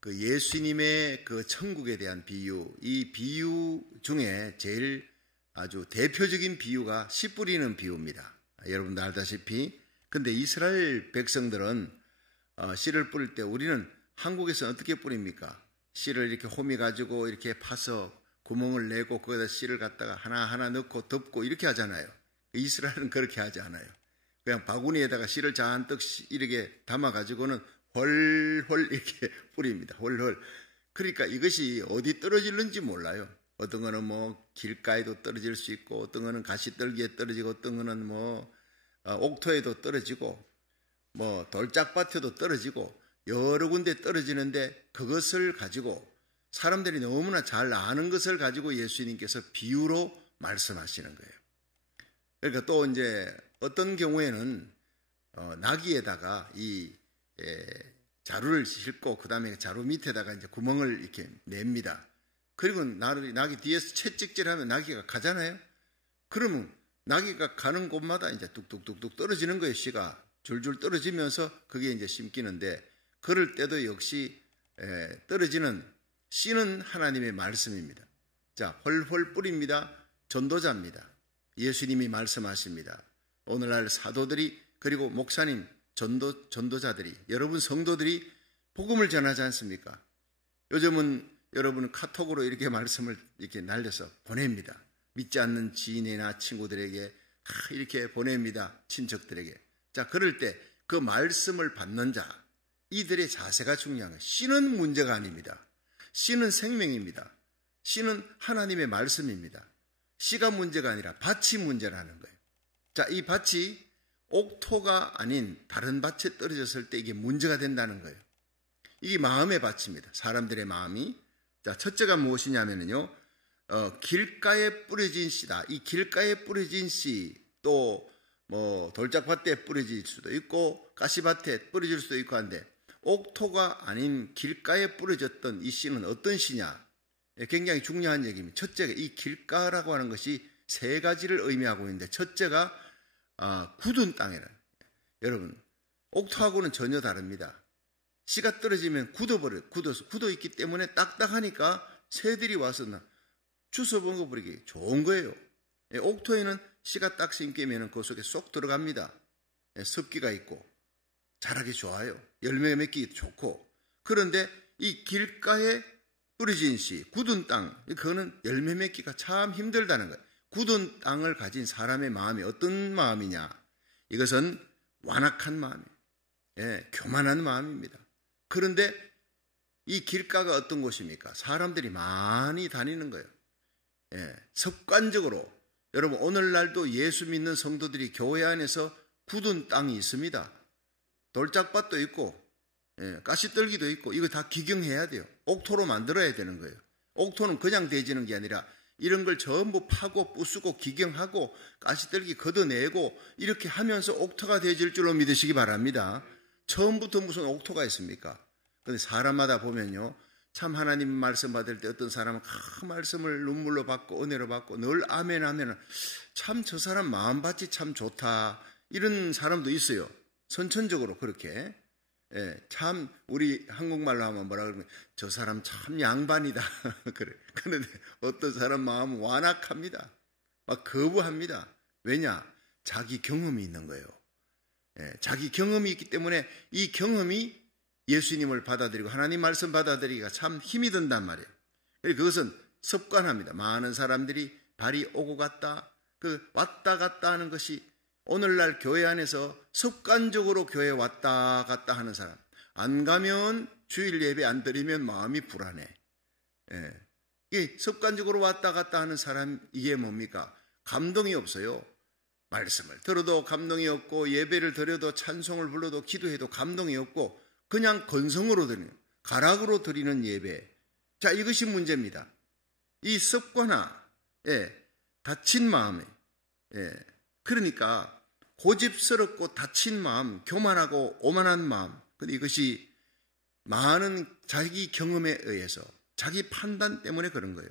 그 예수님의 그 천국에 대한 비유, 이 비유 중에 제일 아주 대표적인 비유가 씨 뿌리는 비유입니다. 여러분도 알다시피. 근데 이스라엘 백성들은 씨를 뿌릴 때 우리는 한국에서는 어떻게 뿌립니까? 씨를 이렇게 호미 가지고 이렇게 파서 구멍을 내고 거기다 씨를 갖다가 하나하나 넣고 덮고 이렇게 하잖아요. 이스라엘은 그렇게 하지 않아요. 그냥 바구니에다가 씨를 잔뜩 이렇게 담아가지고는 헐헐 이렇게 뿌립니다. 헐헐. 그러니까 이것이 어디 떨어질는지 몰라요. 어떤 거는 뭐 길가에도 떨어질 수 있고, 어떤 거는 가시떨기에 떨어지고, 어떤 거는 뭐 옥토에도 떨어지고, 뭐 돌짝밭에도 떨어지고, 여러 군데 떨어지는데 그것을 가지고 사람들이 너무나 잘 아는 것을 가지고 예수님께서 비유로 말씀하시는 거예요. 그러니까 또 이제 어떤 경우에는 나귀에다가 이 자루를 싣고 그 다음에 자루 밑에다가 이제 구멍을 이렇게 냅니다. 그리고 나귀 뒤에서 채찍질하면 나귀가 가잖아요. 그러면 나귀가 가는 곳마다 이제 뚝뚝뚝뚝 떨어지는 거예요. 씨가 줄줄 떨어지면서 그게 이제 심기는데, 그럴 때도 역시 떨어지는 씨는 하나님의 말씀입니다. 자, 헐헐 뿌립니다. 전도자입니다. 예수님이 말씀하십니다. 오늘날 사도들이, 그리고 목사님, 전도자들이, 여러분 성도들이 복음을 전하지 않습니까? 요즘은 여러분 카톡으로 이렇게 말씀을 이렇게 날려서 보냅니다. 믿지 않는 지인이나 친구들에게 이렇게 보냅니다. 친척들에게. 자, 그럴 때 그 말씀을 받는 자, 이들의 자세가 중요한 거예요. 씨는 문제가 아닙니다. 씨는 생명입니다. 씨는 하나님의 말씀입니다. 씨가 문제가 아니라 밭이 문제라는 거예요. 자, 이 밭이 옥토가 아닌 다른 밭에 떨어졌을 때 이게 문제가 된다는 거예요. 이게 마음의 밭입니다. 사람들의 마음이. 자, 첫째가 무엇이냐면요, 길가에 뿌려진 씨다. 이 길가에 뿌려진 씨, 또 뭐 돌짝밭에 뿌려질 수도 있고 가시밭에 뿌려질 수도 있고 한데, 옥토가 아닌 길가에 뿌려졌던 이 씨는 어떤 씨냐? 굉장히 중요한 얘기입니다. 첫째가 이 길가라고 하는 것이 세 가지를 의미하고 있는데, 첫째가 굳은 땅이라는. 여러분, 옥토하고는 전혀 다릅니다. 씨가 떨어지면 굳어 있기 때문에 딱딱하니까 새들이 와서 주워 먹어버리기 좋은 거예요. 옥토에는 씨가 딱 심기면 그 속에 쏙 들어갑니다. 습기가 있고 자라기 좋아요. 열매 맺기 좋고. 그런데 이 길가에 뿌려진 씨, 굳은 땅, 그거는 열매 맺기가 참 힘들다는 거예요. 굳은 땅을 가진 사람의 마음이 어떤 마음이냐? 이것은 완악한 마음이에요. 교만한 마음입니다. 그런데 이 길가가 어떤 곳입니까? 사람들이 많이 다니는 거예요. 습관적으로. 여러분, 오늘날도 예수 믿는 성도들이 교회 안에서 굳은 땅이 있습니다. 돌짝밭도 있고 가시떨기도 있고, 이거 다 기경해야 돼요. 옥토로 만들어야 되는 거예요. 옥토는 그냥 되지는 게 아니라 이런 걸 전부 파고 부수고 기경하고 가시떨기 걷어내고 이렇게 하면서 옥토가 되질 줄로 믿으시기 바랍니다. 처음부터 무슨 옥토가 있습니까? 근데 사람마다 보면요, 참 하나님 말씀 받을 때 어떤 사람은 그 말씀을 눈물로 받고 은혜로 받고 늘 아멘 하면 참 저 사람 마음밭이 참 좋다, 이런 사람도 있어요. 선천적으로 그렇게. 참 우리 한국말로 하면 뭐라 그러면 저 사람 참 양반이다 그래. 그런데 어떤 사람 마음은 완악합니다. 막 거부합니다. 왜냐? 자기 경험이 있는 거예요. 자기 경험이 있기 때문에 이 경험이 예수님을 받아들이고 하나님 말씀 받아들이기가 참 힘이 든단 말이에요. 그것은 습관합니다. 많은 사람들이 발이 오고 갔다, 왔다 갔다 하는 것이 오늘날 교회 안에서 습관적으로 교회 왔다 갔다 하는 사람. 안 가면 주일 예배 안 드리면 마음이 불안해. 이 습관적으로 왔다 갔다 하는 사람, 이게 뭡니까? 감동이 없어요. 말씀을 들어도 감동이 없고, 예배를 드려도 찬송을 불러도 기도해도 감동이 없고, 그냥 건성으로 드리는, 가락으로 드리는 예배. 자, 이것이 문제입니다. 이 습관화, 다친 마음에, 그러니까 고집스럽고 다친 마음, 교만하고 오만한 마음, 근데 이것이 많은 자기 경험에 의해서, 자기 판단 때문에 그런 거예요.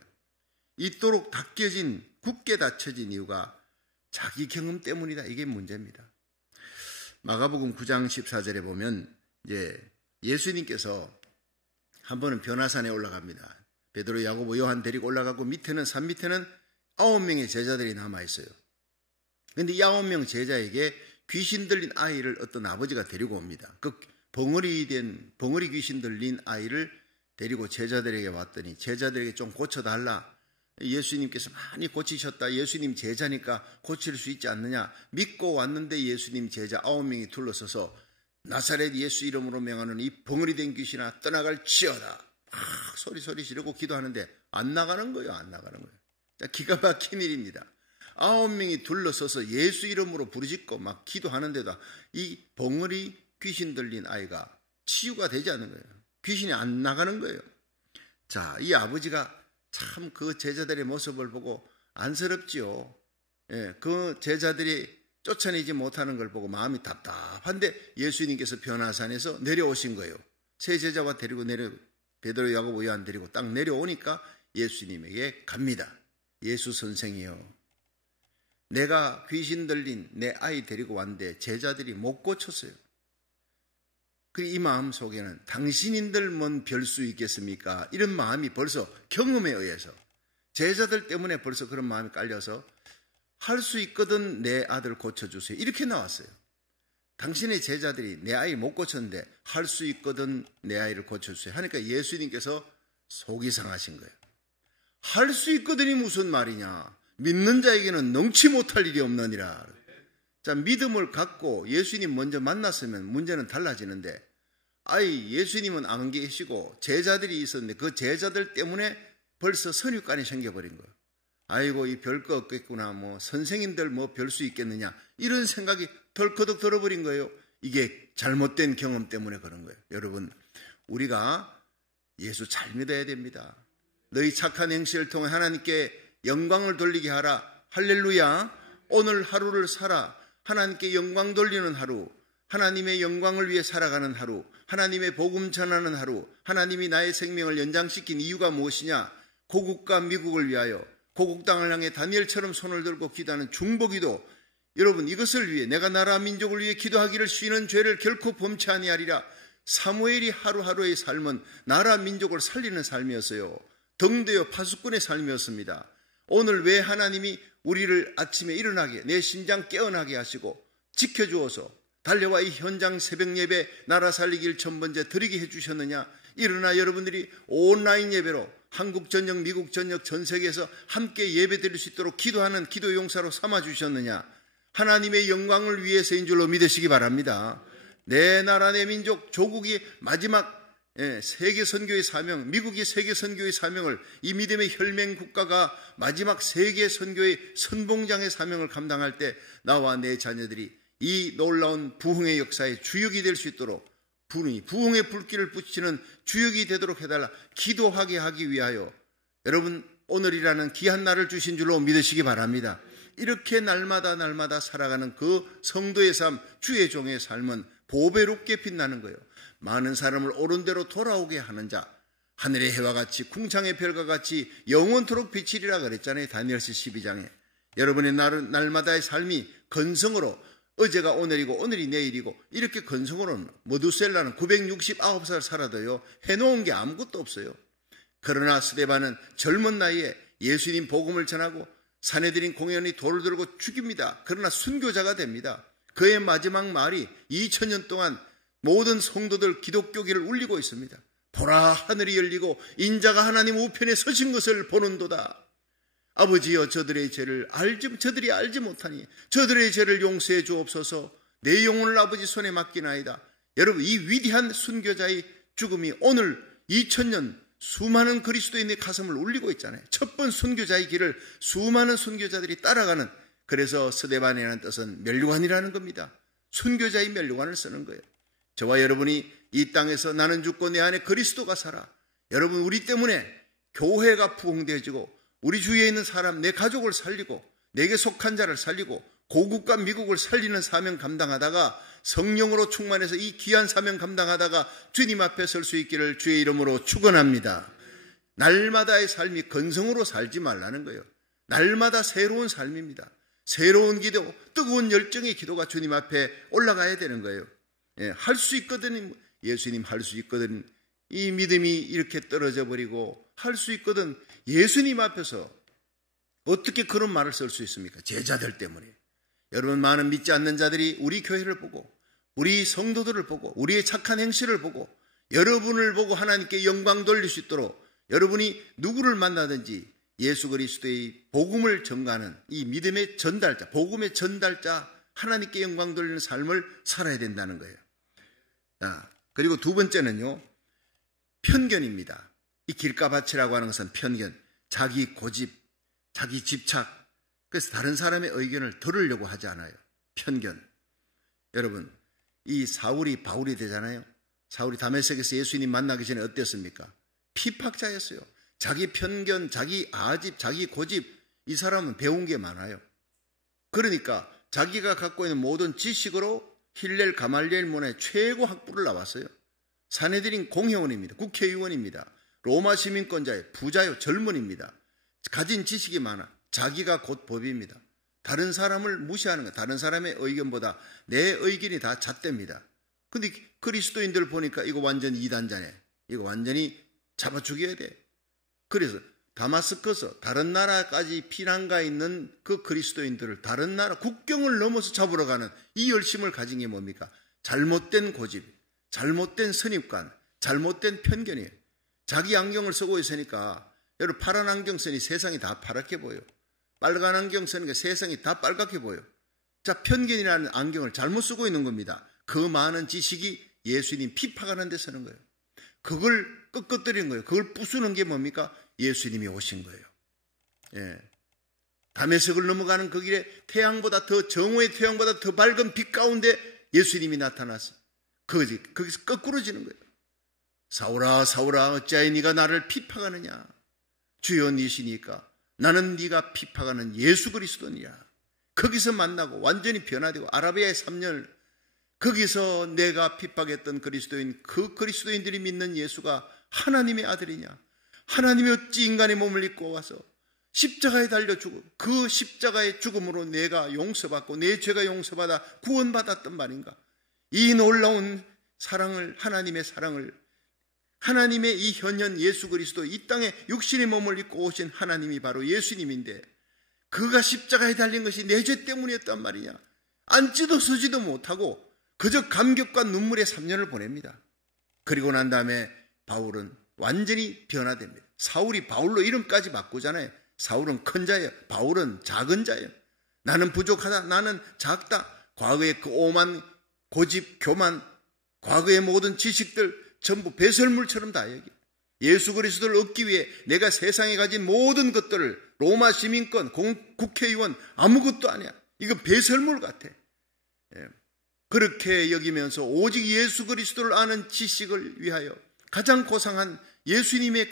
이토록 굳게 닫혀진 이유가 자기 경험 때문이다. 이게 문제입니다. 마가복음 9장 14절에 보면 예수님께서 한 번은 변화산에 올라갑니다. 베드로, 야고보, 요한 데리고 올라가고 밑에는 산 밑에는 9명의 제자들이 남아있어요. 그런데 이 9명 제자에게 귀신 들린 아이를 어떤 아버지가 데리고 옵니다. 그 벙어리 귀신 들린 아이를 데리고 제자들에게 왔더니 제자들에게 좀 고쳐달라. 예수님께서 많이 고치셨다. 예수님 제자니까 고칠 수 있지 않느냐. 믿고 왔는데 예수님 제자 9명이 둘러서서 나사렛 예수 이름으로 명하는 이 벙어리 된 귀신아 떠나갈지어다. 막 소리 지르고 기도하는데 안 나가는 거예요. 안 나가는 거예요. 자, 기가 막힌 일입니다. 9명이 둘러서서 예수 이름으로 부르짖고 막 기도하는데도 이 벙어리 귀신 들린 아이가 치유가 되지 않는 거예요. 귀신이 안 나가는 거예요. 자, 이 아버지가 참 그 제자들의 모습을 보고 안쓰럽지요. 예, 그 제자들이 쫓아내지 못하는 걸 보고 마음이 답답한데 예수님께서 변화산에서 내려오신 거예요. 세 제자와 데리고 베드로, 야고보, 요한 데리고 딱 내려오니까 예수님에게 갑니다. 예수 선생이요, 내가 귀신 들린 내 아이 데리고 왔는데 제자들이 못 고쳤어요. 이 마음 속에는 당신인들 뭔 별 수 있겠습니까? 이런 마음이 벌써 경험에 의해서 제자들 때문에 벌써 그런 마음이 깔려서 할 수 있거든 내 아들 고쳐주세요. 이렇게 나왔어요. 당신의 제자들이 내 아이 못 고쳤는데 할 수 있거든 내 아이를 고쳐주세요 하니까 예수님께서 속이 상하신 거예요. 할 수 있거든이 무슨 말이냐. 믿는 자에게는 능치 못할 일이 없느니라. 자, 믿음을 갖고 예수님 먼저 만났으면 문제는 달라지는데 예수님은 안 계시고 제자들이 있었는데 그 제자들 때문에 벌써 선입관이 생겨버린 거예요. 아이고 이 별거 없겠구나, 뭐 선생님들 뭐 별 수 있겠느냐, 이런 생각이 덜커덕 들어버린 거예요. 이게 잘못된 경험 때문에 그런 거예요. 여러분, 우리가 예수 잘 믿어야 됩니다. 너희 착한 행실을 통해 하나님께 영광을 돌리게 하라. 할렐루야. 오늘 하루를 살아 하나님께 영광 돌리는 하루, 하나님의 영광을 위해 살아가는 하루, 하나님의 복음 전하는 하루. 하나님이 나의 생명을 연장시킨 이유가 무엇이냐? 고국과 미국을 위하여 고국 땅을 향해 다니엘처럼 손을 들고 기도하는 중보기도. 여러분, 이것을 위해 내가 나라 민족을 위해 기도하기를 쉬는 죄를 결코 범치 아니하리라. 사무엘이 하루하루의 삶은 나라 민족을 살리는 삶이었어요. 등대요 파수꾼의 삶이었습니다. 오늘 왜 하나님이 우리를 아침에 일어나게, 내 심장 깨어나게 하시고 지켜주어서 달려와 이 현장 새벽 예배 나라 살리기 1,000번째 드리게 해주셨느냐? 일어나 여러분들이 온라인 예배로 한국 전역, 미국 전역, 전 세계에서 함께 예배 드릴 수 있도록 기도하는 기도 용사로 삼아주셨느냐? 하나님의 영광을 위해서인 줄로 믿으시기 바랍니다. 내 나라, 내 민족, 조국이 마지막 세계 선교의 사명, 미국이 세계 선교의 사명을, 이 믿음의 혈맹 국가가 마지막 세계 선교의 선봉장의 사명을 감당할 때 나와 내 자녀들이 이 놀라운 부흥의 역사의 주역이 될 수 있도록 부흥의 불길을 붙이는 주역이 되도록 해달라. 기도하게 하기 위하여 여러분, 오늘이라는 귀한 날을 주신 줄로 믿으시기 바랍니다. 이렇게 날마다 살아가는 그 성도의 삶, 주의 종의 삶은 보배롭게 빛나는 거예요. 많은 사람을 옳은 대로 돌아오게 하는 자, 하늘의 해와 같이 궁창의 별과 같이 영원토록 비치리라 그랬잖아요. 다니엘서 12장에. 여러분의 날마다의 삶이 건성으로, 어제가 오늘이고 오늘이 내일이고, 이렇게 건성으로는 머두셀라는 969살 살아도요 해놓은 게 아무것도 없어요. 그러나 스데반은 젊은 나이에 예수님 복음을 전하고 사내들인 공연히 돌을 들고 죽입니다. 그러나 순교자가 됩니다. 그의 마지막 말이 2000년 동안 모든 성도들 기독교기를 울리고 있습니다. 보라, 하늘이 열리고 인자가 하나님 우편에 서신 것을 보는도다. 아버지여, 저들이 알지 못하니 저들의 죄를 용서해 주옵소서. 내 영혼을 아버지 손에 맡기나이다. 여러분, 이 위대한 순교자의 죽음이 오늘 2000년 수많은 그리스도인의 가슴을 울리고 있잖아요. 첫 번 순교자의 길을 수많은 순교자들이 따라가는, 그래서 스데반이라는 뜻은 면류관이라는 겁니다. 순교자의 면류관을 쓰는 거예요. 저와 여러분이 이 땅에서 나는 죽고 내 안에 그리스도가 살아. 여러분, 우리 때문에 교회가 부흥되어지고 우리 주위에 있는 사람, 내 가족을 살리고 내게 속한 자를 살리고 고국과 미국을 살리는 사명 감당하다가 성령으로 충만해서 이 귀한 사명 감당하다가 주님 앞에 설 수 있기를 주의 이름으로 축원합니다. 날마다의 삶이 건성으로 살지 말라는 거예요. 날마다 새로운 삶입니다. 새로운 기도, 뜨거운 열정의 기도가 주님 앞에 올라가야 되는 거예요. 할 수 있거든, 예수님 할 수 있거든, 이 믿음이 이렇게 떨어져 버리고 할 수 있거든. 예수님 앞에서 어떻게 그런 말을 쓸 수 있습니까? 제자들 때문에. 여러분, 많은 믿지 않는 자들이 우리 교회를 보고 우리 성도들을 보고 우리의 착한 행실을 보고 여러분을 보고 하나님께 영광 돌릴 수 있도록 여러분이 누구를 만나든지 예수 그리스도의 복음을 전가하는 이 믿음의 전달자, 복음의 전달자, 하나님께 영광 돌리는 삶을 살아야 된다는 거예요. 그리고 두 번째는요, 편견입니다. 이 길가밭이라고 하는 것은 편견, 자기 고집, 자기 집착, 그래서 다른 사람의 의견을 들으려고 하지 않아요. 편견. 여러분, 이 사울이 바울이 되잖아요. 사울이 다메섹에서 예수님 만나기 전에 어땠습니까? 피팍자였어요. 자기 편견, 자기 아집, 자기 고집, 이 사람은 배운 게 많아요. 그러니까 자기가 갖고 있는 모든 지식으로 힐렐 가말리엘 문화의 최고 학부를 나왔어요. 사내들인 공회원입니다. 국회의원입니다. 로마 시민권자예요. 부자요. 젊은입니다. 가진 지식이 많아. 자기가 곧 법입니다. 다른 사람을 무시하는 거, 다른 사람의 의견보다 내 의견이 다 잣됩니다. 근데 그리스도인들 보니까 이거 완전 이단자네. 이거 완전히 잡아 죽여야 돼. 그래서 다마스커스, 다른 나라까지 피난가 있는 그 그리스도인들을 다른 나라 국경을 넘어서 잡으러 가는 이 열심을 가진 게 뭡니까? 잘못된 고집, 잘못된 선입관, 잘못된 편견이에요. 자기 안경을 쓰고 있으니까 여러분, 파란 안경 쓰니 세상이 다 파랗게 보여요. 빨간 안경 쓰니까 세상이 다 빨갛게 보여요. 자, 편견이라는 안경을 잘못 쓰고 있는 겁니다. 그 많은 지식이 예수님 핍박하는 데 쓰는 거예요. 그걸 끄끄뜨리는 거예요. 그걸 부수는 게 뭡니까? 예수님이 오신 거예요. 예. 다메섹을 넘어가는 그 길에 태양보다 더, 정오의 태양보다 더 밝은 빛 가운데 예수님이 나타났어. 거기서 거꾸로지는 거예요. 사울아, 사울아, 어찌하여 네가 나를 핍박하느냐? 주여, 니시니까 나는 네가 핍박하는 예수 그리스도니라. 거기서 만나고 완전히 변화되고 아라비아의 3년, 거기서 내가 핍박했던 그리스도인, 그 그리스도인들이 믿는 예수가 하나님의 아들이냐? 하나님이 어찌 인간의 몸을 입고 와서 십자가에 달려 죽고 그 십자가의 죽음으로 내가 용서받고 내 죄가 용서받아 구원받았단 말인가? 이 놀라운 사랑을, 하나님의 사랑을, 하나님의 이 현현 예수 그리스도, 이 땅에 육신의 몸을 입고 오신 하나님이 바로 예수님인데 그가 십자가에 달린 것이 내 죄 때문이었단 말이냐? 앉지도 서지도 못하고 그저 감격과 눈물의 3년을 보냅니다. 그리고 난 다음에 바울은 완전히 변화됩니다. 사울이 바울로 이름까지 바꾸잖아요. 사울은 큰 자예요. 바울은 작은 자예요. 나는 부족하다. 나는 작다. 과거의 그 오만, 고집, 교만, 과거의 모든 지식들 전부 배설물처럼 다 여기. 예수 그리스도를 얻기 위해 내가 세상에 가진 모든 것들을 로마 시민권, 국회의원 아무것도 아니야. 이건 배설물 같아. 그렇게 여기면서 오직 예수 그리스도를 아는 지식을 위하여 가장 고상한 예수님의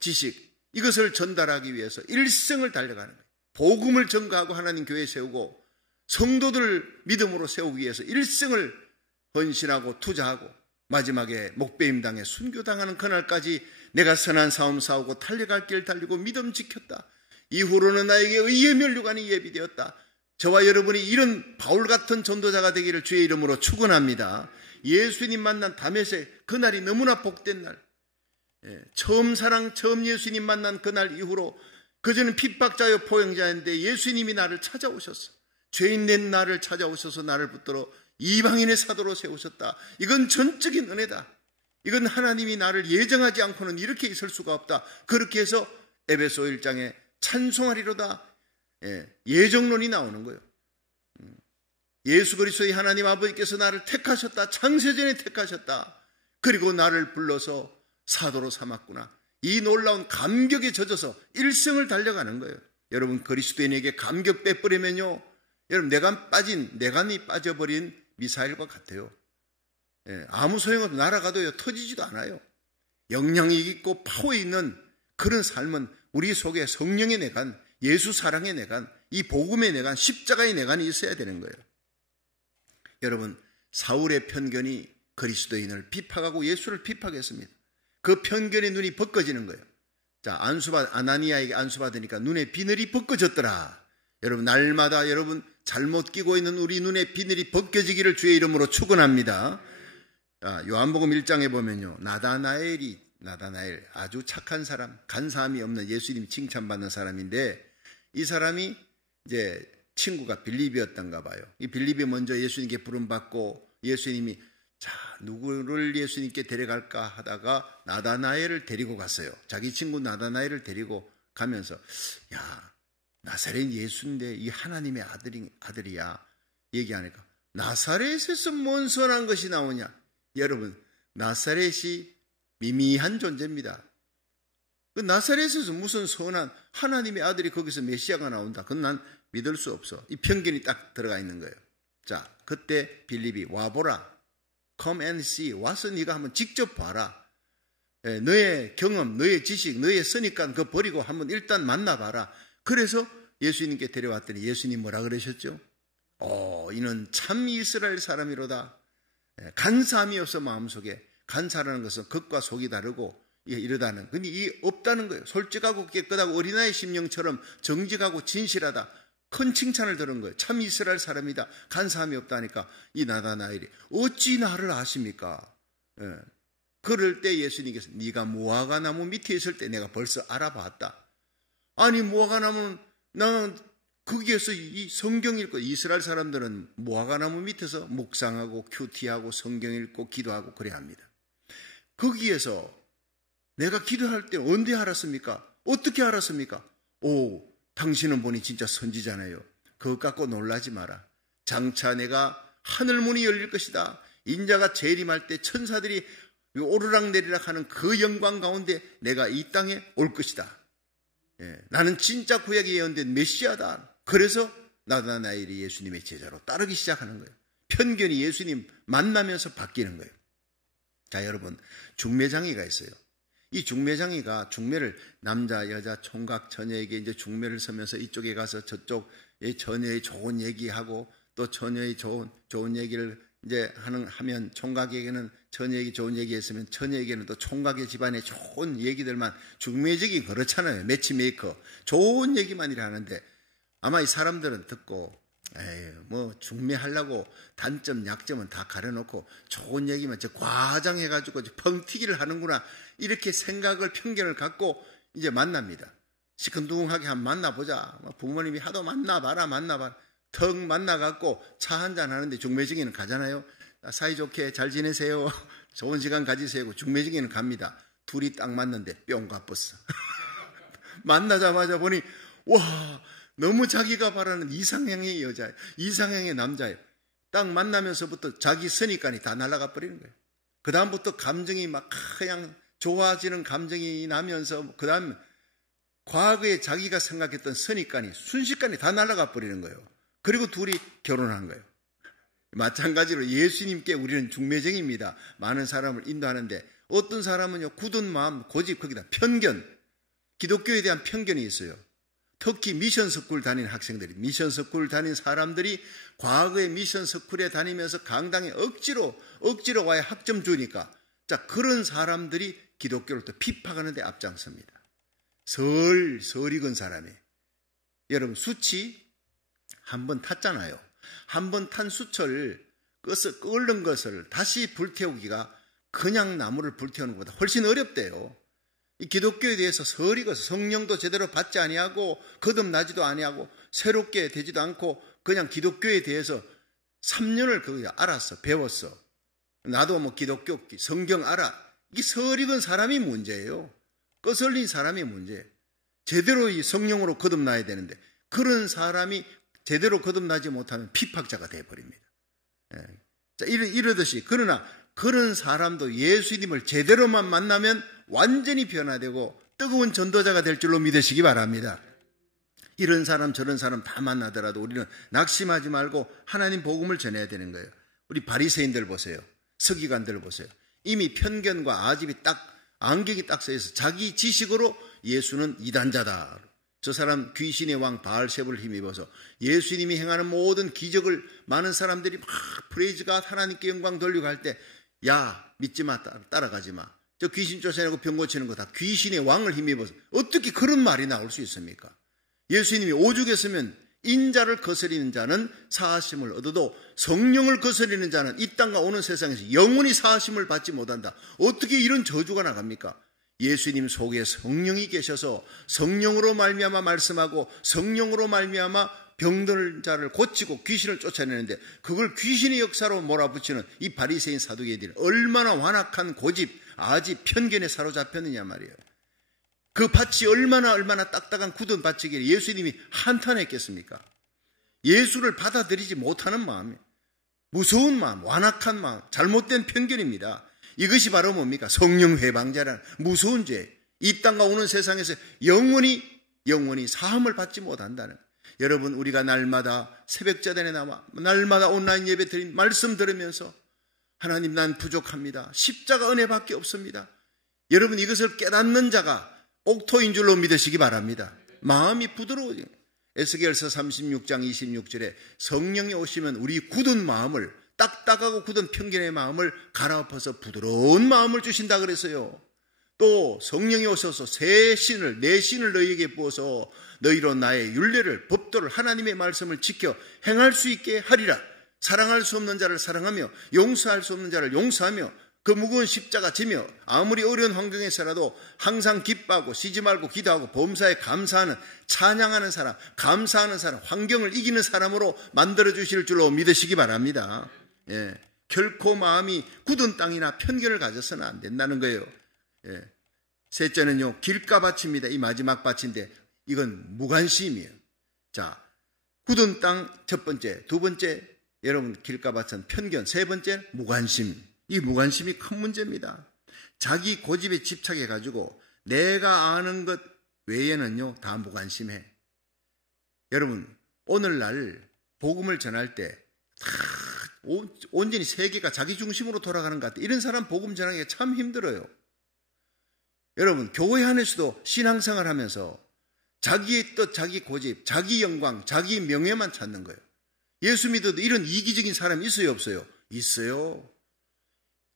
지식, 이것을 전달하기 위해서 일생을 달려가는 거예요. 복음을 전가하고 하나님 교회 세우고 성도들을 믿음으로 세우기 위해서 일생을 헌신하고 투자하고 마지막에 목배임 당해 순교당하는 그날까지 내가 선한 싸움 싸우고 달려갈 길 달리고 믿음 지켰다. 이후로는 나에게 의의 면류관이 예비되었다. 저와 여러분이 이런 바울 같은 전도자가 되기를 주의 이름으로 축원합니다. 예수님 만난 다메섹 그날이 너무나 복된 날. 처음 사랑, 처음 예수님 만난 그날 이후로 그저는 핍박자여 포용자였는데 예수님이 나를 찾아오셨어. 죄인 된 나를 찾아오셔서 나를 붙들어 이방인의 사도로 세우셨다. 이건 전적인 은혜다. 이건 하나님이 나를 예정하지 않고는 이렇게 있을 수가 없다. 그렇게 해서 에베소 1장에 찬송하리로다 예정론이 나오는 거예요. 예수 그리스도의 하나님 아버지께서 나를 택하셨다. 창세전에 택하셨다. 그리고 나를 불러서 사도로 삼았구나. 이 놀라운 감격에 젖어서 일생을 달려가는 거예요. 여러분, 그리스도인에게 감격 빼버리면요, 여러분, 내관이 빠져버린 미사일과 같아요. 아무 소용없어. 날아가도요 터지지도 않아요. 영향이 있고 파워 있는 그런 삶은 우리 속에 성령의 내관, 예수 사랑의 내관, 이 복음의 내관, 십자가의 내관이 있어야 되는 거예요. 여러분, 사울의 편견이 그리스도인을 핍박하고 예수를 핍박했습니다. 그 편견의 눈이 벗겨지는 거예요. 자, 아나니아에게 안수받으니까 눈에 비늘이 벗겨졌더라. 여러분, 날마다 여러분 잘못 끼고 있는 우리 눈에 비늘이 벗겨지기를 주의 이름으로 축원합니다. 요한복음 1장에 보면요. 나다나엘 아주 착한 사람, 간사함이 없는 예수님이 칭찬받는 사람인데 이 사람이 이제 친구가 빌립이었던가 봐요. 이 빌립이 먼저 예수님께 부름받고 예수님이 자, 누구를 예수님께 데려갈까 하다가 나다나엘을 데리고 갔어요. 자기 친구 나다나엘을 데리고 가면서 야, 나사렛 예수인데 이 하나님의 아들이야. 얘기하니까 나사렛에서 뭔 선한 것이 나오냐. 여러분, 나사렛이 미미한 존재입니다. 그 나사렛에서 무슨 선한 하나님의 아들이 거기서 메시아가 나온다. 그건 난 믿을 수 없어. 이 편견이 딱 들어가 있는 거예요. 자, 그때 빌립이 와보라. Come and see. 와서 네가 한번 직접 봐라. 너의 경험, 너의 지식, 너의 선입관 그거 버리고 한번 일단 만나봐라. 그래서 예수님께 데려왔더니 예수님 뭐라 그러셨죠? 이는 참 이스라엘 사람이로다. 간사함이 없어 마음속에. 간사라는 것은 겉과 속이 다르고 이러다는. 근데 이 없다는 거예요. 솔직하고 깨끗하고 어린아이 심령처럼 정직하고 진실하다. 큰 칭찬을 들은 거예요. 참 이스라엘 사람이다. 간사함이 없다니까 이 나다나엘이 어찌 나를 아십니까? 그럴 때 예수님께서 네가 무화과 나무 밑에 있을 때 내가 벌써 알아봤다. 아니 무화과 나무는 나는 거기에서 이 성경 읽고 이스라엘 사람들은 무화과 나무 밑에서 묵상하고 큐티하고 성경 읽고 기도하고 그래야 합니다. 거기에서 내가 기도할 때 언제 알았습니까? 어떻게 알았습니까? 당신은 보니 진짜 선지자네요. 그것 갖고 놀라지 마라. 장차 내가 하늘문이 열릴 것이다. 인자가 재림할 때 천사들이 오르락내리락 하는 그 영광 가운데 내가 이 땅에 올 것이다. 나는 진짜 구약에 예언된 메시아다. 그래서 나다나엘이 예수님의 제자로 따르기 시작하는 거예요. 편견이 예수님 만나면서 바뀌는 거예요. 자, 여러분, 중매장이가 있어요. 이 중매장이가 중매를 남자, 여자, 총각, 처녀에게 이제 중매를 서면서 이쪽에 가서 저쪽의 처녀의 좋은 얘기하고 또 처녀의 좋은 얘기를 이제 하면 총각에게는 처녀에게 좋은 얘기했으면 처녀에게는 또 총각의 집안의 좋은 얘기들만 중매적이 그렇잖아요. 매치메이커. 좋은 얘기만 하는데 아마 이 사람들은 듣고 뭐 중매하려고 단점, 약점은 다 가려놓고 좋은 얘기만 과장해가지고 펑튀기를 하는구나. 이렇게 생각을, 편견을 갖고 이제 만납니다. 시큰둥하게 한번 만나보자. 부모님이 하도 만나봐라. 턱 만나갖고 차 한잔 하는데 중매증이는 가잖아요. 사이좋게 잘 지내세요. 좋은 시간 가지세요. 중매증이는 갑니다. 둘이 딱 만났는데 뿅 가버렸어. 만나자마자 보니 와, 너무 자기가 바라는 이상형의 여자예요. 이상형의 남자예요. 딱 만나면서부터 자기 선입관이 다 날아가 버리는 거예요. 그 다음부터 감정이 막 그냥 좋아지는 감정이 나면서 그 다음 과거에 자기가 생각했던 선입관이 순식간에 다 날아가 버리는 거예요. 그리고 둘이 결혼한 거예요. 마찬가지로 예수님께 우리는 중매쟁입니다. 많은 사람을 인도하는데 어떤 사람은요, 굳은 마음, 고집, 거기다 편견, 기독교에 대한 편견이 있어요. 특히 미션스쿨 다니는 학생들이, 미션스쿨 다닌 사람들이 과거에 미션스쿨에 다니면서 강당에 억지로 와야 학점 주니까, 자, 그런 사람들이 기독교를 또 핍박하는 데 앞장섭니다. 설 익은 사람이. 여러분, 수치 한번 탔잖아요. 한번 탄 수철, 끓는 것을 다시 불태우기가 그냥 나무를 불태우는 것보다 훨씬 어렵대요. 이 기독교에 대해서 설 익어서 성령도 제대로 받지 아니하고 거듭나지도 아니하고 새롭게 되지도 않고 그냥 기독교에 대해서 3년을 그거 알았어, 배웠어. 나도 뭐 기독교 성경 알아. 이게 설 익은 사람이 문제예요. 거슬린 사람이 문제예요. 제대로 이 성령으로 거듭나야 되는데 그런 사람이 제대로 거듭나지 못하면 핍박자가 되어버립니다. 자, 이러듯이 그러나 그런 사람도 예수님을 제대로만 만나면 완전히 변화되고 뜨거운 전도자가 될 줄로 믿으시기 바랍니다. 이런 사람 저런 사람 다 만나더라도 우리는 낙심하지 말고 하나님 복음을 전해야 되는 거예요. 우리 바리새인들 보세요. 서기관들 보세요. 이미 편견과 아집이 안경이 딱 써있어. 자기 지식으로 예수는 이단자다. 저 사람 귀신의 왕 바알세불을 힘입어서 예수님이 행하는 모든 기적을 많은 사람들이 막 프레이즈가 하나님께 영광 돌리고 할 때, 야, 믿지 마, 따라가지 마. 저 귀신 쫓아내고 병 고치는 거 다 귀신의 왕을 힘입어서 어떻게 그런 말이 나올 수 있습니까? 예수님이 오죽했으면 인자를 거스리는 자는 사하심을 얻어도 성령을 거스리는 자는 이 땅과 오는 세상에서 영원히 사하심을 받지 못한다. 어떻게 이런 저주가 나갑니까? 예수님 속에 성령이 계셔서 성령으로 말미암아 말씀하고 성령으로 말미암아 병든 자를 고치고 귀신을 쫓아내는데 그걸 귀신의 역사로 몰아붙이는 이 바리새인 사두개인들이 얼마나 완악한 고집, 아지, 편견에 사로잡혔느냐 말이에요. 그 밭이 얼마나 딱딱한 굳은 밭이기에 예수님이 한탄했겠습니까? 예수를 받아들이지 못하는 마음, 무서운 마음, 완악한 마음, 잘못된 편견입니다. 이것이 바로 뭡니까? 성령 회방자라는 무서운 죄. 이 땅과 오는 세상에서 영원히 사함을 받지 못한다는. 여러분, 우리가 날마다 새벽자단에 나와 날마다 온라인 예배 드린 말씀 들으면서 하나님, 난 부족합니다. 십자가 은혜밖에 없습니다. 여러분, 이것을 깨닫는 자가 옥토인 줄로 믿으시기 바랍니다. 마음이 부드러워져요. 에스겔서 36장 26절에 성령이 오시면 우리 굳은 마음을, 딱딱하고 굳은 편견의 마음을 갈아엎어서 부드러운 마음을 주신다 그랬어요. 또 성령이 오셔서 새 신을, 내 신을 너희에게 부어서 너희로 나의 율례를, 법도를, 하나님의 말씀을 지켜 행할 수 있게 하리라. 사랑할 수 없는 자를 사랑하며 용서할 수 없는 자를 용서하며 그 무거운 십자가 지며 아무리 어려운 환경에서라도 항상 기뻐하고 쉬지 말고 기도하고 범사에 감사하는, 찬양하는 사람, 감사하는 사람, 환경을 이기는 사람으로 만들어주실 줄로 믿으시기 바랍니다. 예, 결코 마음이 굳은 땅이나 편견을 가져서는 안 된다는 거예요. 예. 셋째는요, 길가밭입니다. 이 마지막 밭인데 이건 무관심이에요. 자, 굳은 땅 첫 번째, 두 번째 여러분 길가밭은 편견, 세 번째 무관심. 이 무관심이 큰 문제입니다. 자기 고집에 집착해가지고 내가 아는 것 외에는요 다 무관심해. 여러분, 오늘날 복음을 전할 때 온전히 세계가 자기 중심으로 돌아가는 것 같아요. 이런 사람 복음 전하기가 참 힘들어요. 여러분, 교회 안에서도 신앙생활 하면서 자기의 뜻, 자기 고집, 자기 영광, 자기 명예만 찾는 거예요. 예수 믿어도 이런 이기적인 사람이 있어요, 없어요? 있어요.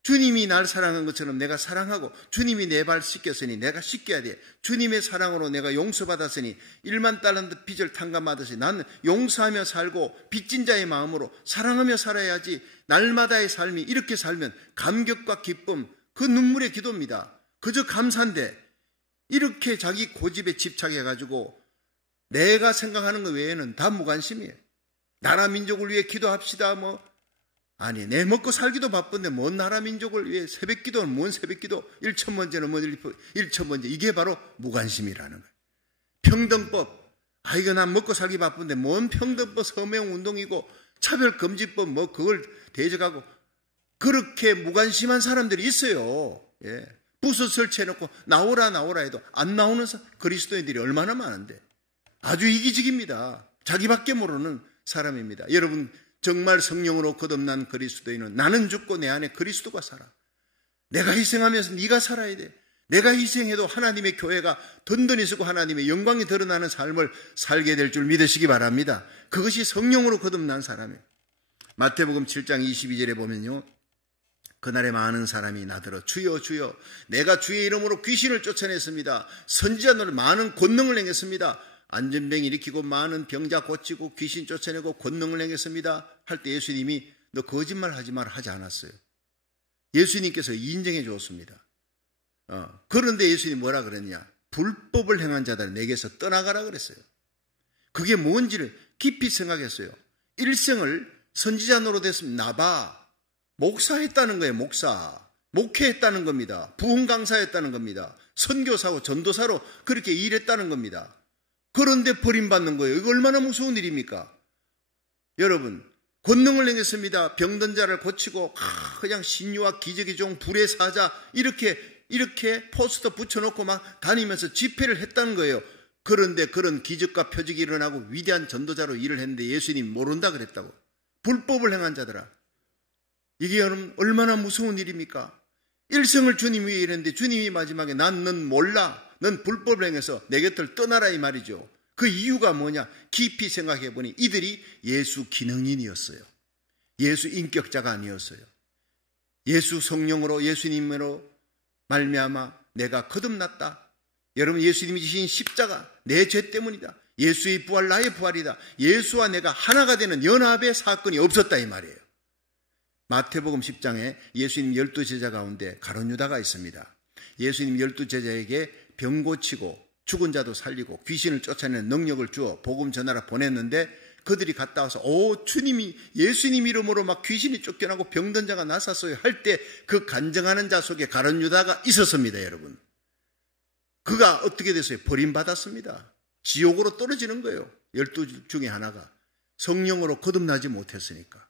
주님이 날 사랑한 것처럼 내가 사랑하고, 주님이 내 발 씻겼으니 내가 씻겨야 돼. 주님의 사랑으로 내가 용서받았으니 1만 달란트 빚을 탕감받았으니 나는 용서하며 살고 빚진 자의 마음으로 사랑하며 살아야지. 날마다의 삶이 이렇게 살면 감격과 기쁨, 그 눈물의 기도입니다. 그저 감사인데 이렇게 자기 고집에 집착해가지고 내가 생각하는 것 외에는 다 무관심이에요. 나라 민족을 위해 기도합시다. 아니, 내 먹고 살기도 바쁜데 뭔 나라 민족을 위해 새벽기도는 뭔 새벽기도, 1천번째는 뭔 1천번째. 이게 바로 무관심이라는 거예요. 평등법, 이거 난 먹고 살기 바쁜데 뭔 평등법, 서명운동이고 차별금지법 그걸 대적하고, 그렇게 무관심한 사람들이 있어요. 예. 부스 설치해놓고 나오라 해도 안 나오는 그리스도인들이 얼마나 많은데, 아주 이기적입니다. 자기밖에 모르는 사람입니다. 여러분, 정말 성령으로 거듭난 그리스도인은 나는 죽고 내 안에 그리스도가 살아. 내가 희생하면서 네가 살아야 돼. 내가 희생해도 하나님의 교회가 든든히 서고 하나님의 영광이 드러나는 삶을 살게 될 줄 믿으시기 바랍니다. 그것이 성령으로 거듭난 사람이에요. 마태복음 7장 22절에 보면요, 그날에 많은 사람이 나더러 주여 주여 내가 주의 이름으로 귀신을 쫓아냈습니다. 선지자들은 많은 권능을 행했습니다. 안전병 일으키고 많은 병자 고치고 귀신 쫓아내고 권능을 행했습니다. 할 때 예수님이 너 거짓말 하지 마라 하지 않았어요. 예수님께서 인정해 주었습니다. 그런데 예수님이 뭐라 그랬냐? 불법을 행한 자들 내게서 떠나가라 그랬어요. 그게 뭔지를 깊이 생각했어요. 일생을 선지자 노릇했으면 나바 목사했다는 거예요. 목회했다는 겁니다. 부흥 강사했다는 겁니다. 선교사고 전도사로 그렇게 일했다는 겁니다. 그런데 버림받는 거예요. 이거 얼마나 무서운 일입니까? 여러분, 권능을 행했습니다. 병든 자를 고치고 그냥 신유와 기적의 종 불의 사자 이렇게 포스터 붙여놓고 막 다니면서 집회를 했다는 거예요. 그런데 그런 기적과 표적이 일어나고 위대한 전도자로 일을 했는데 예수님 모른다 그랬다고. 불법을 행한 자들아. 이게 여러분 얼마나 무서운 일입니까? 일생을 주님 위해 일했는데 주님이 마지막에 넌 몰라. 넌 불법을 행해서 내 곁을 떠나라 이 말이죠. 그 이유가 뭐냐? 깊이 생각해 보니 이들이 예수 기능인이었어요. 예수 인격자가 아니었어요. 예수 성령으로 예수님으로 말미암아 내가 거듭났다. 여러분, 예수님이 지신 십자가, 내 죄 때문이다. 예수의 부활, 나의 부활이다. 예수와 내가 하나가 되는 연합의 사건이 없었다 이 말이에요. 마태복음 10장에 예수님 12제자 가운데 가룟 유다가 있습니다. 예수님 12제자에게 병 고치고 죽은 자도 살리고 귀신을 쫓아내는 능력을 주어 복음 전하라 보냈는데, 그들이 갔다 와서 주님이 예수님 이름으로 막 귀신이 쫓겨나고 병든 자가 나섰어요 할 때 그 간증하는 자 속에 가룟 유다가 있었습니다. 여러분, 그가 어떻게 됐어요? 버림받았습니다. 지옥으로 떨어지는 거예요. 12 중에 하나가 성령으로 거듭나지 못했으니까.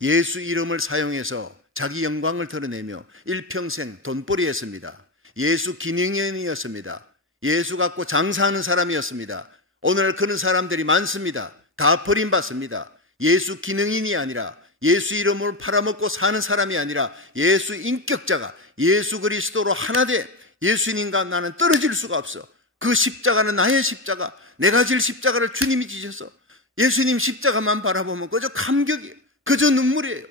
예수 이름을 사용해서 자기 영광을 드러내며 일평생 돈벌이 했습니다. 예수 기능인이었습니다. 예수 갖고 장사하는 사람이었습니다. 오늘 그런 사람들이 많습니다. 다 버림받습니다. 예수 기능인이 아니라, 예수 이름을 팔아먹고 사는 사람이 아니라 예수 인격자가 예수 그리스도로 하나 돼 예수님과 나는 떨어질 수가 없어. 그 십자가는 나의 십자가, 내가 질 십자가를 주님이 지셔서 예수님 십자가만 바라보면 그저 감격이에요. 그저 눈물이에요.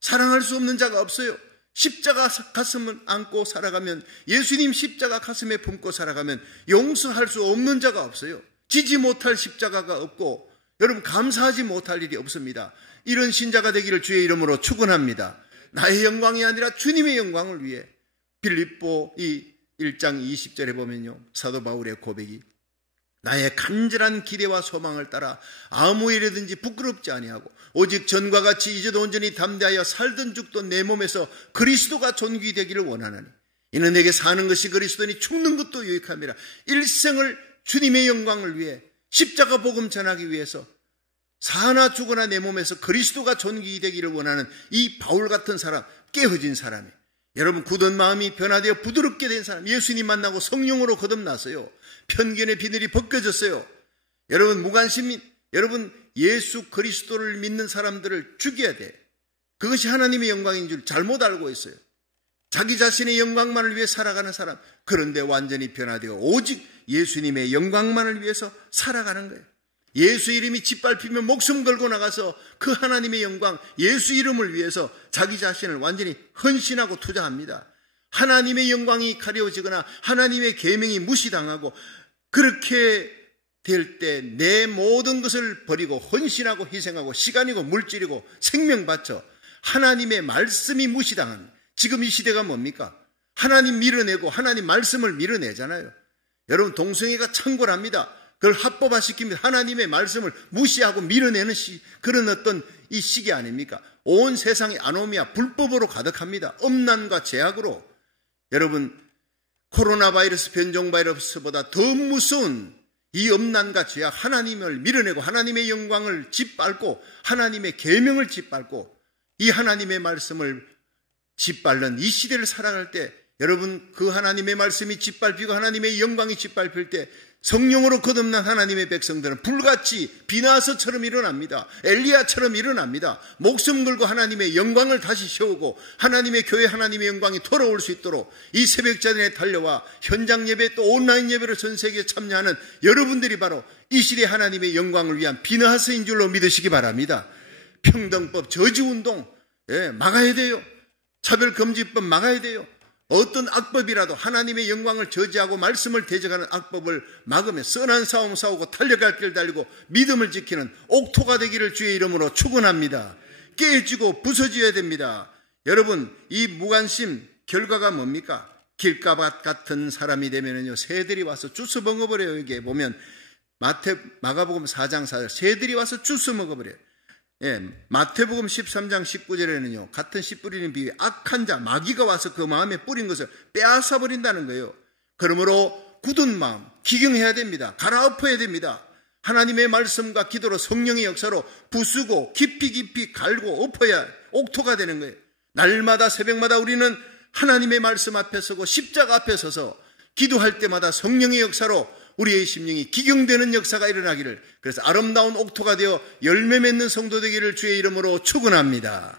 사랑할 수 없는 자가 없어요. 십자가 가슴을 안고 살아가면, 예수님 십자가 가슴에 품고 살아가면 용서할 수 없는 자가 없어요. 지지 못할 십자가가 없고, 여러분, 감사하지 못할 일이 없습니다. 이런 신자가 되기를 주의 이름으로 축원합니다. 나의 영광이 아니라 주님의 영광을 위해. 빌립보 1장 20절에 보면요, 사도 바울의 고백이 나의 간절한 기대와 소망을 따라 아무 일이든지 부끄럽지 아니하고 오직 전과 같이 이제도 온전히 담대하여 살든 죽든 내 몸에서 그리스도가 존귀되기를 원하나니 이는 내게 사는 것이 그리스도니 죽는 것도 유익함이라. 일생을 주님의 영광을 위해 십자가 복음 전하기 위해서 사나 죽으나 내 몸에서 그리스도가 존귀되기를 원하는 이 바울 같은 사람, 깨어진 사람이, 여러분, 굳은 마음이 변화되어 부드럽게 된 사람, 예수님 만나고 성령으로 거듭났어요. 편견의 비늘이 벗겨졌어요. 여러분, 무관심, 여러분, 예수 그리스도를 믿는 사람들을 죽여야 돼. 그것이 하나님의 영광인 줄 잘못 알고 있어요. 자기 자신의 영광만을 위해 살아가는 사람, 그런데 완전히 변화되어 오직 예수님의 영광만을 위해서 살아가는 거예요. 예수 이름이 짓밟히면 목숨 걸고 나가서 그 하나님의 영광, 예수 이름을 위해서 자기 자신을 완전히 헌신하고 투자합니다. 하나님의 영광이 가려지거나 하나님의 계명이 무시당하고 그렇게 될 때 내 모든 것을 버리고 헌신하고 희생하고 시간이고 물질이고 생명 바쳐 하나님의 말씀이 무시당한, 지금 이 시대가 뭡니까? 하나님 밀어내고 하나님 말씀을 밀어내잖아요. 여러분, 동성애가 창궐합니다. 그걸 합법화시킵니다. 하나님의 말씀을 무시하고 밀어내는 그런 어떤 이 시기 아닙니까? 온 세상이 아노미아, 불법으로 가득합니다. 엄난과 제약으로. 여러분, 코로나 바이러스, 변종 바이러스보다 더 무서운 이 엄난과 죄악, 하나님을 밀어내고 하나님의 영광을 짓밟고 하나님의 계명을 짓밟고 이 하나님의 말씀을 짓밟는 이 시대를 살아갈 때, 여러분, 그 하나님의 말씀이 짓밟히고 하나님의 영광이 짓밟힐 때 성령으로 거듭난 하나님의 백성들은 불같이 비나서처럼 일어납니다. 엘리야처럼 일어납니다. 목숨 걸고 하나님의 영광을 다시 세우고 하나님의 교회, 하나님의 영광이 돌아올 수 있도록 이 새벽자들에 달려와 현장 예배, 또 온라인 예배로 전 세계에 참여하는 여러분들이 바로 이 시대 하나님의 영광을 위한 비나서인 줄로 믿으시기 바랍니다. 평등법, 저지운동 막아야 돼요. 차별금지법 막아야 돼요. 어떤 악법이라도 하나님의 영광을 저지하고 말씀을 대적하는 악법을 막으며 선한 싸움 싸우고 달려갈 길 달리고 믿음을 지키는 옥토가 되기를 주의 이름으로 축원합니다. 깨지고 부서져야 됩니다. 여러분, 이 무관심 결과가 뭡니까? 길가밭 같은 사람이 되면은요, 새들이 와서 주워 먹어버려요. 여기에 보면 마가복음 4장 4절, 새들이 와서 주워 먹어버려요. 마태복음 13장 19절에는요, 같은 씨 뿌리는 비유에 악한 자, 마귀가 와서 그 마음에 뿌린 것을 빼앗아 버린다는 거예요. 그러므로 굳은 마음, 기경해야 됩니다. 갈아엎어야 됩니다. 하나님의 말씀과 기도로 성령의 역사로 부수고 깊이 갈고 엎어야 옥토가 되는 거예요. 날마다 새벽마다 우리는 하나님의 말씀 앞에 서고 십자가 앞에 서서 기도할 때마다 성령의 역사로 우리의 심령이 기경되는 역사가 일어나기를, 그래서 아름다운 옥토가 되어 열매 맺는 성도 되기를 주의 이름으로 축원합니다.